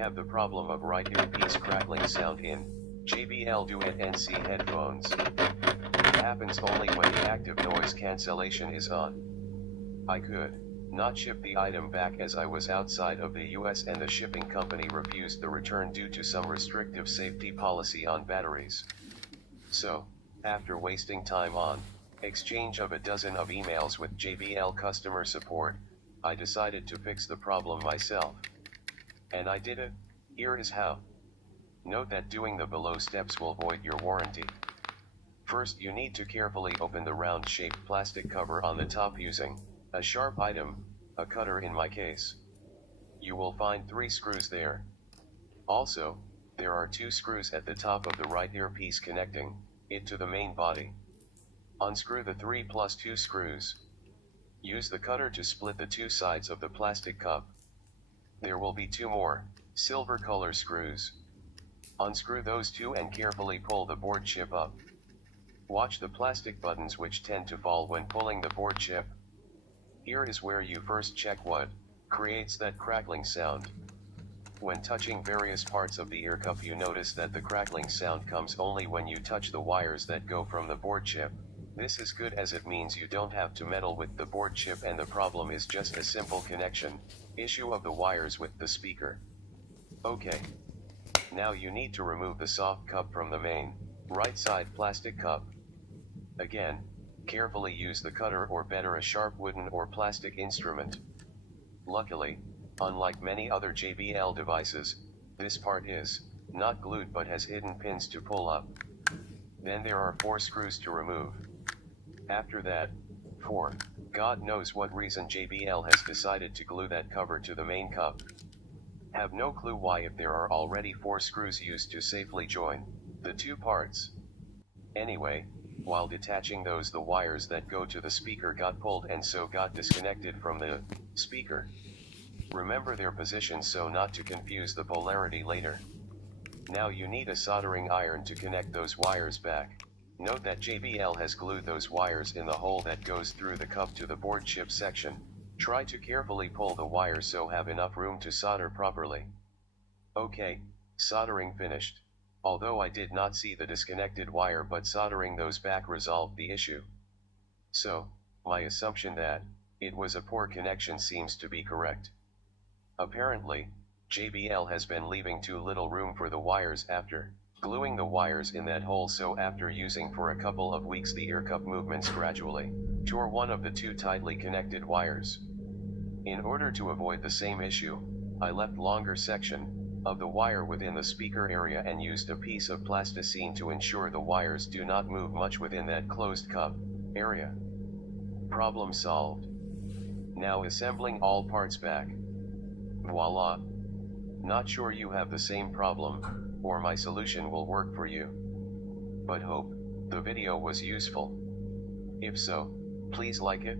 have the problem of right earpiece crackling sound in Jbl Duet NC headphones. It happens only when the active noise cancellation is on. I could not ship the item back as I was outside of the US and the shipping company refused the return due to some restrictive safety policy on batteries. So, after wasting time on exchange of a dozen of emails with JBL customer support, I decided to fix the problem myself. And I did it. Here is how. Note that doing the below steps will void your warranty. First, you need to carefully open the round-shaped plastic cover on the top using a sharp item, a cutter in my case. You will find 3 screws there. Also, there are 2 screws at the top of the right earpiece connecting it to the main body. Unscrew the 3 plus 2 screws. Use the cutter to split the 2 sides of the plastic cup. There will be 2 more silver color screws. Unscrew those 2 and carefully pull the board chip up. Watch the plastic buttons which tend to fall when pulling the board chip. Here is where you first check what creates that crackling sound. When touching various parts of the ear cup, you notice that the crackling sound comes only when you touch the wires that go from the board chip. This is good as it means you don't have to meddle with the board chip and the problem is just a simple connection issue of the wires with the speaker. Okay. Now you need to remove the soft cup from the main right side plastic cup. Again, carefully use the cutter or better a sharp wooden or plastic instrument. Luckily, unlike many other JBL devices, this part is not glued but has hidden pins to pull up. Then there are 4 screws to remove. After that, for God knows what reason, JBL has decided to glue that cover to the main cup. Have no clue why if there are already 4 screws used to safely join the 2 parts. Anyway, while detaching those, the wires that go to the speaker got pulled and so got disconnected from the speaker. Remember their position so not to confuse the polarity later. Now you need a soldering iron to connect those wires back. Note that JBL has glued those wires in the hole that goes through the cup to the board chip section. Try to carefully pull the wires so have enough room to solder properly. Okay, soldering finished. Although I did not see the disconnected wire, but soldering those back resolved the issue. So, my assumption that it was a poor connection seems to be correct. Apparently, JBL has been leaving too little room for the wires after gluing the wires in that hole, so after using for a couple of weeks the ear cup movements gradually tore one of the 2 tightly connected wires. In order to avoid the same issue, I left longer section of the wire within the speaker area and used a piece of plasticine to ensure the wires do not move much within that closed cup area. Problem solved. Now assembling all parts back. Voila! Not sure you have the same problem, or my solution will work for you. But hope the video was useful. If so, please like it,